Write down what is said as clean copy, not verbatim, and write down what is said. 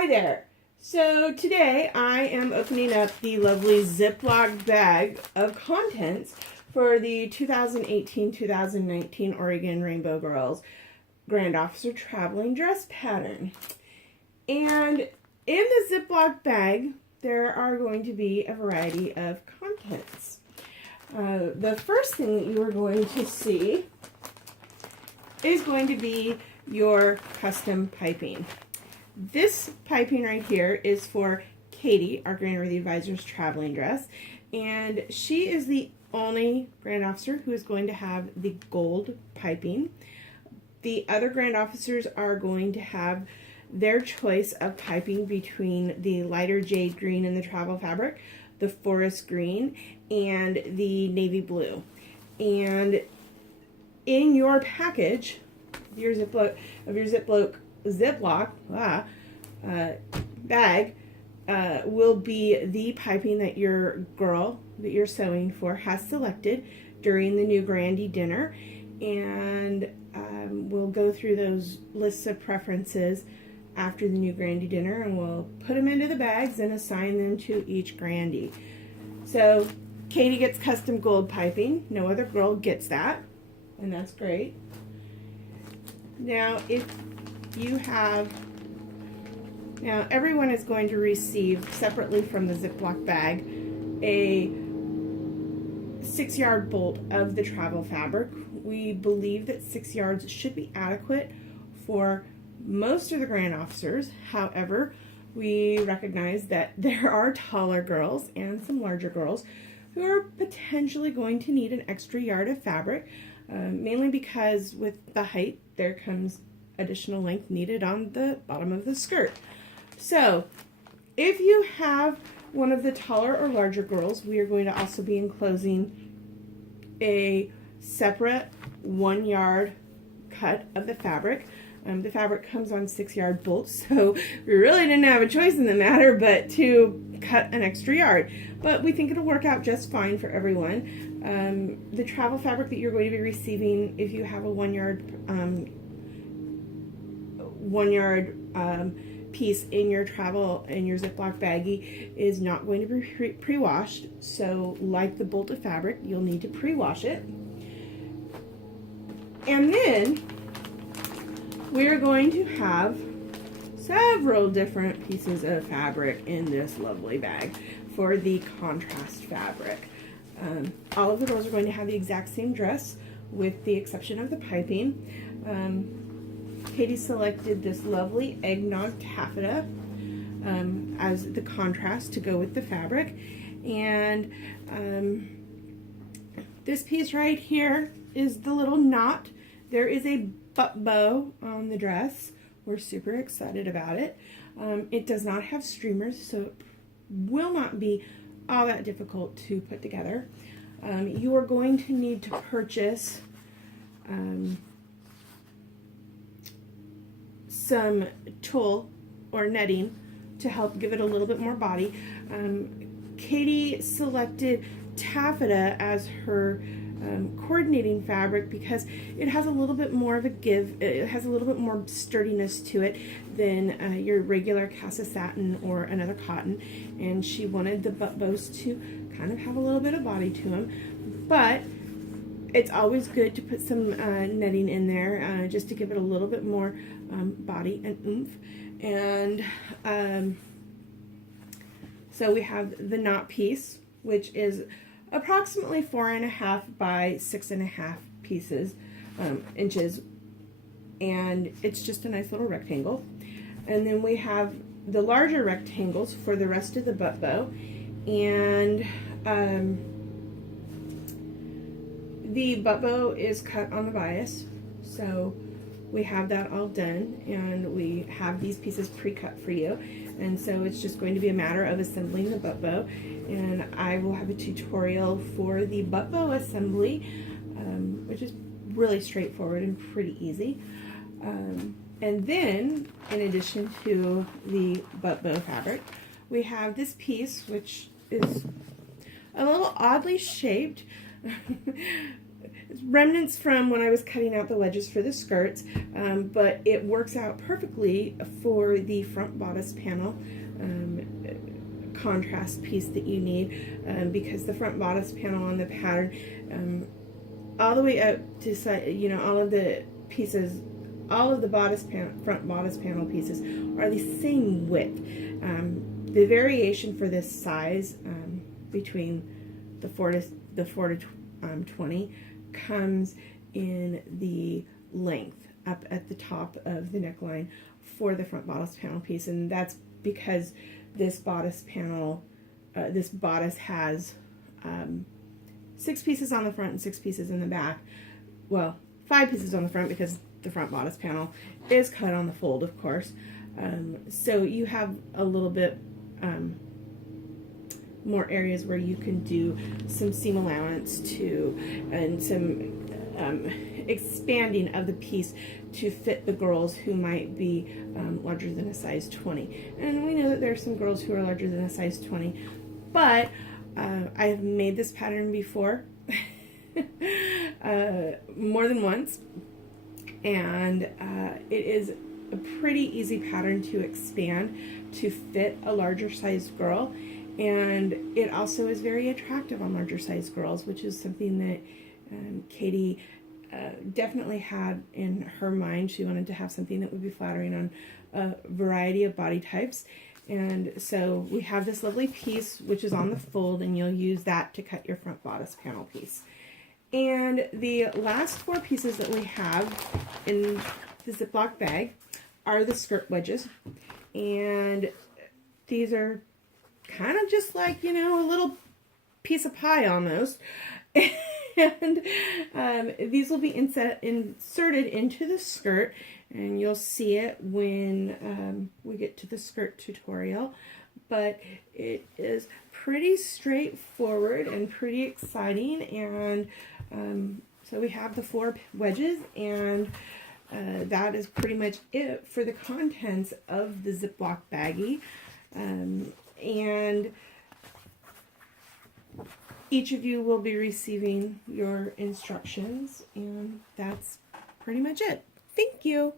Hi there. So today I am opening up the lovely Ziploc bag of contents for the 2018-2019 Oregon Rainbow Girls Grand Officer Traveling Dress Pattern. And in the Ziploc bag, there are going to be a variety of contents. The first thing that you are going to see is going to be your custom piping. This piping right here is for Katie, our Grand Worthy Advisor's traveling dress, and she is the only Grand Officer who is going to have the gold piping. The other Grand Officers are going to have their choice of piping between the lighter jade green in the travel fabric, the forest green, and the navy blue. And in your package, your Ziploc bag will be the piping that your girl that you're sewing for has selected during the new Grandy dinner, and we'll go through those lists of preferences after the new Grandy dinner, and we'll put them into the bags and assign them to each Grandy. So Katie gets custom gold piping. No other girl gets that, and that's great. Now, now everyone is going to receive separately from the Ziploc bag a 6-yard bolt of the travel fabric. We believe that 6 yards should be adequate for most of the Grand Officers. However, we recognize that there are taller girls and some larger girls who are potentially going to need an extra yard of fabric, mainly because with the height there comes additional length needed on the bottom of the skirt. So if you have one of the taller or larger girls, we are going to also be enclosing a separate 1 yard cut of the fabric. The fabric comes on 6-yard bolts, so we really didn't have a choice in the matter but to cut an extra yard. But we think it'll work out just fine for everyone. The travel fabric that you're going to be receiving, if you have a 1 yard piece in your Ziploc baggie, is not going to be pre-washed. So like the bolt of fabric, you'll need to pre-wash it. And then we're going to have several different pieces of fabric in this lovely bag for the contrast fabric. All of the girls are going to have the exact same dress with the exception of the piping. Katie selected this lovely eggnog taffeta as the contrast to go with the fabric, and this piece right here is the little knot. There is a butt bow on the dress. We're super excited about it. It does not have streamers, so it will not be all that difficult to put together. You are going to need to purchase some tulle or netting to help give it a little bit more body. Katie selected taffeta as her coordinating fabric because it has a little bit more of a give, it has a little bit more sturdiness to it than your regular Casa satin or another cotton, and she wanted the butt bows to kind of have a little bit of body to them. But it's always good to put some netting in there just to give it a little bit more body and oomph. And so we have the knot piece, which is approximately 4.5 by 6.5 inches, and it's just a nice little rectangle. And then we have the larger rectangles for the rest of the butt bow, and the butt bow is cut on the bias, so we have that all done, and we have these pieces pre-cut for you. And so it's just going to be a matter of assembling the butt bow, and I will have a tutorial for the butt bow assembly, which is really straightforward and pretty easy. And then, in addition to the butt bow fabric, we have this piece, which is a little oddly shaped. It's remnants from when I was cutting out the wedges for the skirts, but it works out perfectly for the front bodice panel contrast piece that you need, because the front bodice panel on the pattern, all the way up to all of the pieces, all of the front bodice panel pieces are the same width. The variation for this size between the 4 to 20 comes in the length up at the top of the neckline for the front bodice panel piece, and that's because this bodice panel, this bodice has 6 pieces on the front and 6 pieces in the back. Well, 5 pieces on the front because the front bodice panel is cut on the fold, of course. So you have a little bit more areas where you can do some seam allowance and some expanding of the piece to fit the girls who might be larger than a size 20. And we know that there are some girls who are larger than a size 20, but I have made this pattern before more than once, and it is a pretty easy pattern to expand to fit a larger sized girl, and it also is very attractive on larger sized girls, which is something that Katie definitely had in her mind. She wanted to have something that would be flattering on a variety of body types. And so we have this lovely piece which is on the fold, and you'll use that to cut your front bodice panel piece. And the last 4 pieces that we have in the Ziploc bag are the skirt wedges. And these are kind of just like, a little piece of pie almost. And these will be inserted into the skirt, and you'll see it when we get to the skirt tutorial. But it is pretty straightforward and pretty exciting, and so we have the 4 wedges, and that is pretty much it for the contents of the Ziploc baggie. And each of you will be receiving your instructions, and that's pretty much it. Thank you.